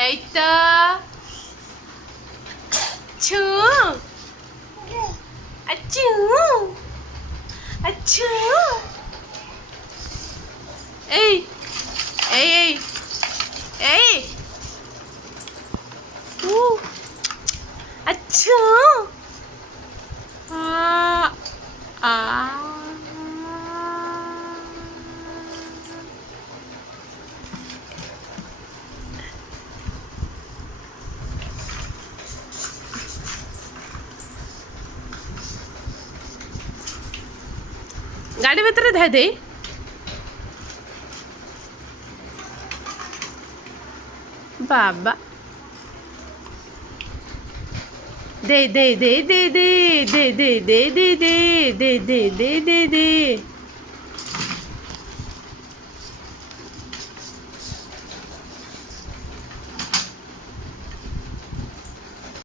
এই তো ছু আচ্ছু আচ্ছু এই এই এই এই উ আচ্ছু আ আ गाड़ी भीतर धे दे बाबा दे दे दे दे दे दे दे दे दे दे दे दे दे दे